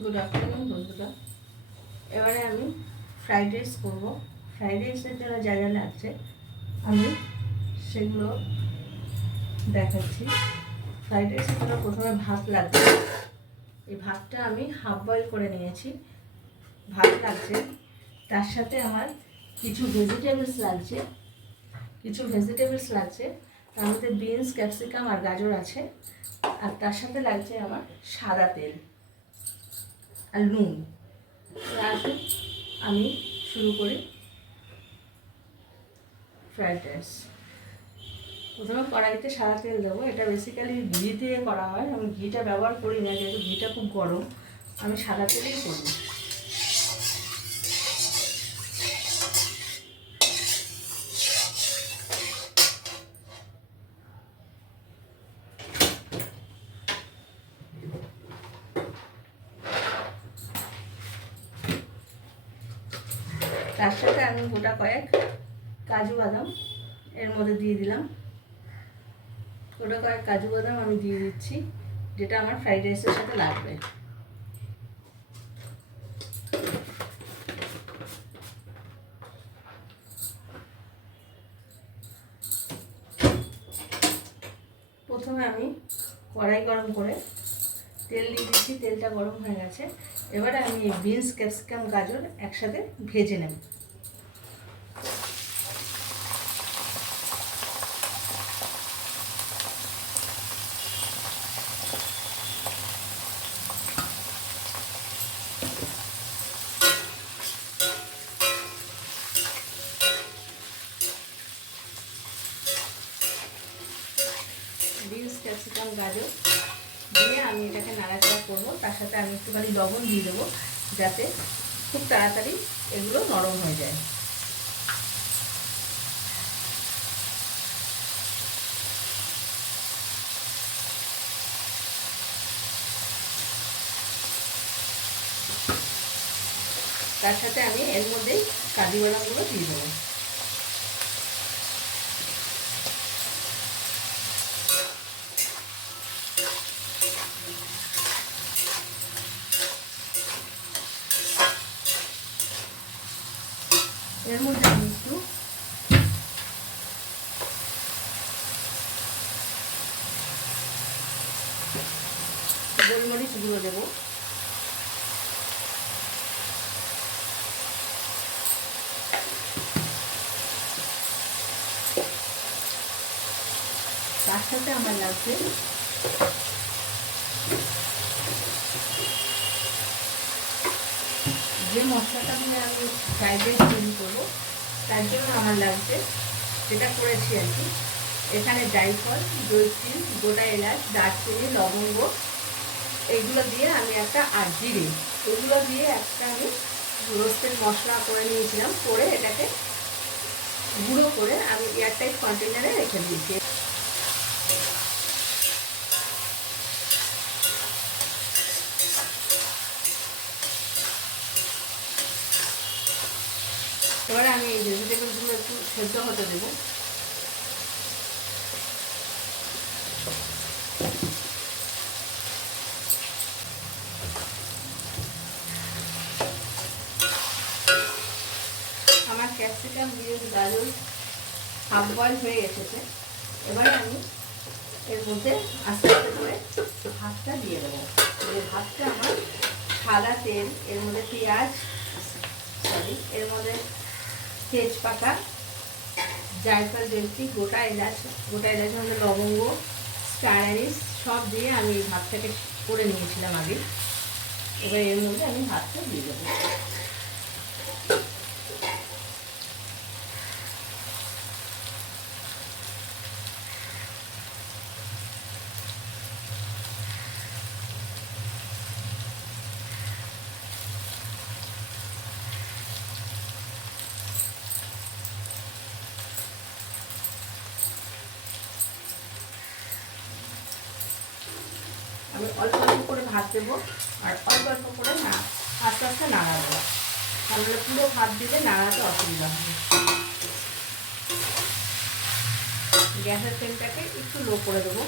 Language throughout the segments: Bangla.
গুড আফটারনুন বন্ধুরা। এবারে আমি ফ্রাইড রাইস করবো। ফ্রাইড রাইসের জন্য যা যা লাগছে আমি সেগুলো দেখাচ্ছি। ফ্রাইড রাইসের জন্য প্রথমে ভাত লাগবে। এই ভাতটা আমি হাফ বয়েল করে নিয়েছি। ভাত লাগছে, তার সাথে আমার কিছু ভেজিটেবলস লাগছে। তার মধ্যে বিনস, ক্যাপসিকাম আর গাজর আছে। আর তার সাথে লাগছে আমার সাদা তেল আর নুন। আসুন আমি শুরু করি ফ্রাইড রাইস। প্রথমে কড়াইতে সাদা তেল দেবো। এটা বেসিক্যালি ঘি দিয়ে করা হয়, আমি ঘিটা ব্যবহার করি না, যেহেতু ঘিটা খুব গরম। আমি সাদা তেলেই করি। তার সাথে আমি গোটা কয়েক কাজু বাদাম এর মধ্যে দিয়ে দিলাম। গোটা কয়েক কাজু বাদাম আমি দিয়ে দিচ্ছি, যেটা আমার ফ্রাইড রাইসের সাথে লাগবে। প্রথমে আমি কড়াই গরম করে তেল দিয়ে দিচ্ছি। তেলটা গরম হয়ে গেছে। এবারে আমি বিনস, ক্যাপসিকাম, গাজর একসাথে ভেজে নেব। বিনস, ক্যাপসিকাম, গাজর দিয়ে আমি এটাকে নাড়াচাড়া করবো। তার সাথে আমি একটুখানি লবণ দিয়ে দেবো, যাতে খুব তাড়াতাড়ি এগুলো নরম হয়ে যায়। তার সাথে আমি এর মধ্যেই কাজু বাদামগুলো দিয়ে দেবো। এর মধ্যে আমি একটু গোলমরিচ গুঁড়ো দেবো। তার সাথে আমার লাগছে যে মশলাটা দিয়ে আমি ফ্রাইড রাইস তৈরি করবো, তার জন্য আমার লাগছে, যেটা করেছি আর কি, এখানে জায়ফল, জয়ত্রী, গোটা এলাচ, দারচিনি, লবঙ্গ, এইগুলো দিয়ে আমি একটা, আর জিরে, এগুলো দিয়ে একটা আমি রোস্টেড মশলা করে নিয়েছিলাম। করে এটাকে গুঁড়ো করে আমি এয়ারটাইট কন্টেনারে রেখে দিয়েছি। এবারে আমি এই ভেজিটেবলগুলো একটু সেদ্ধ হতে দেবো। আমার ক্যাপসিকাম, বিনস, গাজর হাফ বয়েল হয়ে এসেছে। এবারে আমি এর মধ্যে আস্তে আস্তে করে ভাতটা দিয়ে দেবো। যে ভাতটা আমার সাদা তেল, এর মধ্যে পেঁয়াজ, এর মধ্যে তেজপাতা, জায়ফল, জয়ত্রী, গোটা এলাচের মধ্যে লবঙ্গ, স্টার অ্যানিস সব দিয়ে আমি এই ভাতটাকে করে নিয়েছিলাম আগে। এবার এর মধ্যে আমি ভাতটা দিয়ে দেবো। আমি অল্প অল্প করে ভাত দেবো, আর অল্প অল্প করে আস্তে আস্তে নাড়াবো। তাহলে পুরো ভাত দিলে নাড়াতে অসুবিধা হবে। গ্যাসের ফ্লেমটাকে একটু লো করে দেবো।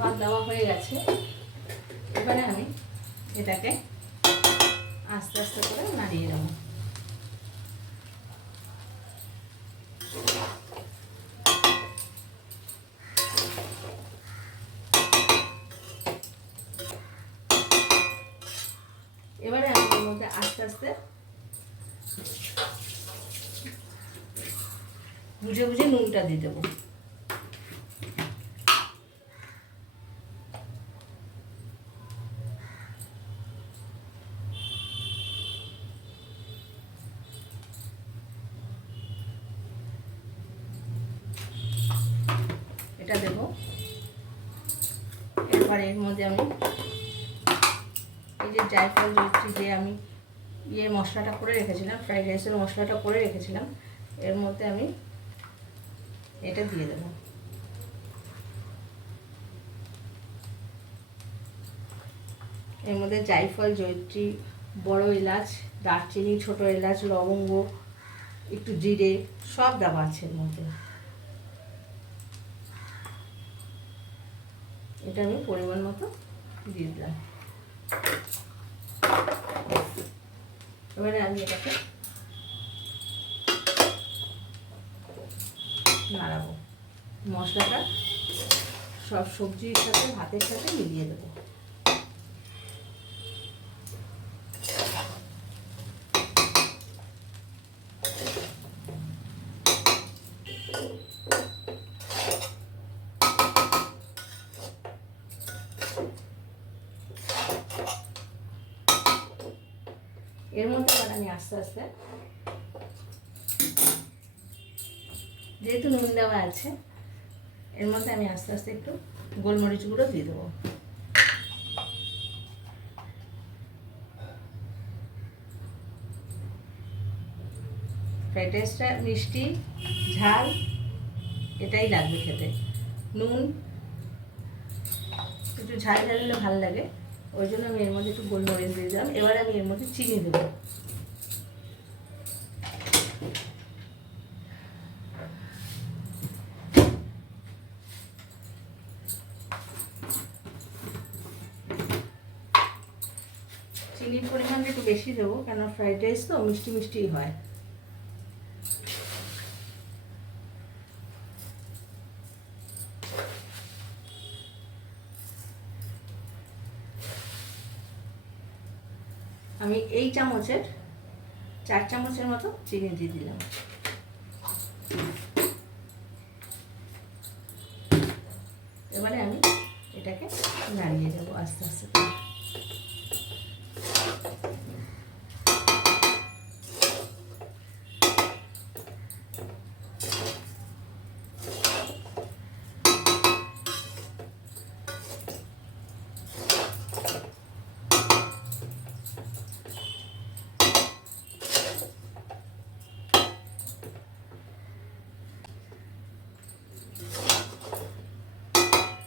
ভাত দেওয়া হয়ে গেছে। এবারে আমি এটাকে আস্তে আস্তে করে নাড়িয়ে দেবো। এবারে আমি এর মধ্যে আস্তে আস্তে বুঝে বুঝে নুনটা দিয়ে দেবো। এটা দেবো। এরপর এর মধ্যে আমি এই যে জায়ফল জয়িত্রী যে আমি মশলাটা করে রেখেছিলাম, ফ্রাইড রাইসের মশলাটা করে রেখেছিলাম, এর মধ্যে আমি এটা দিয়ে দেবো। এর মধ্যে জায়ফল জয়িত্রী, বড় এলাচ, দারচিনি, ছোট এলাচ, লবঙ্গ, একটু জিরে সব দেওয়া আছে এর মধ্যে। এটা আমি পরিমাণ মতো দিয়ে দিলাম। এবারে আমি এটাকে নাড়াবো। মশলাটা সব সবজির সাথে ভাতের সাথে মিলিয়ে দেবো। এর মধ্যে আবার আমি আস্তে আস্তে, যেহেতু নুন দেওয়া আছে, এর মধ্যে আমি আস্তে আস্তে একটু গোলমরিচ গুঁড়ো দিয়ে দেবো। ফ্রাইড রাইসটা মিষ্টি ঝাল এটাই লাগবে খেতে। নুন একটু ঝাল ঝাল হলে ভালো লাগে, ওই জন্য আমি এর মধ্যে একটু গোলমরিচ দিয়ে দিলাম। এবার আমি এর মধ্যে চিনি দেবো। চিনির পরিমাণটা একটু বেশি দেবো, কেন ফ্রাইড রাইস তো মিষ্টি মিষ্টি হয়। আমি এই চামচের 4 চামচের মতো চিনি দিয়ে দিলাম। এবারে আমি এটাকে নাড়িয়ে দেবো আস্তে আস্তে।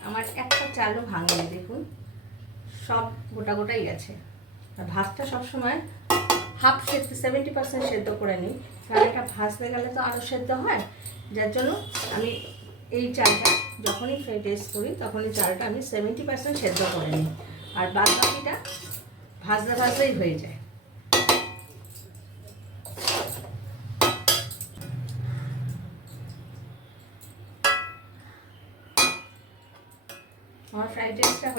আমার একটা চালও ভাঙেনি, দেখুন সব গোটা গোটাই গেছে। আর ভাতটা সবসময় হাফ সেদ্ধ 70% সেদ্ধ করে নিই, কারণ এটা ভাজতে গেলে তো আরও সেদ্ধ হয়। যার জন্য আমি এই চালটা যখনই ফ্রাইড রাইস করি তখনই চালটা আমি 70% সেদ্ধ করে নিই, আর বাদ বাকিটা ভাজতে ভাজতেই হয়ে যায়। আমার ফ্রাইড রাইসটা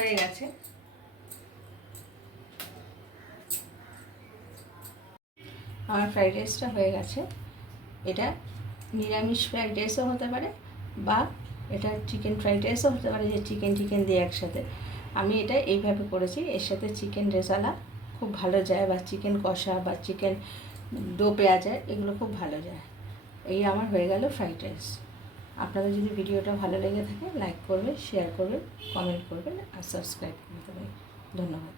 হয়ে গেছে। এটা নিরামিষ ফ্রাইড রাইসও হতে পারে, বা এটা চিকেন ফ্রাইড রাইসও হতে পারে, যে চিকেন দিয়ে একসাথে। আমি এটা এইভাবে করেছি, এর সাথে চিকেন রেজালা খুব ভালো যায়, বা চিকেন কষা বা চিকেন দো পেঁয়াজা এগুলো খুব ভালো যায়। এই আমার হয়ে গেল ফ্রাইড রাইস। আপনাদের যদি ভিডিওটা ভালো লেগে থাকে লাইক করবেন, শেয়ার করবেন, কমেন্ট করবেন আর সাবস্ক্রাইব করে দেবেন। ধন্যবাদ।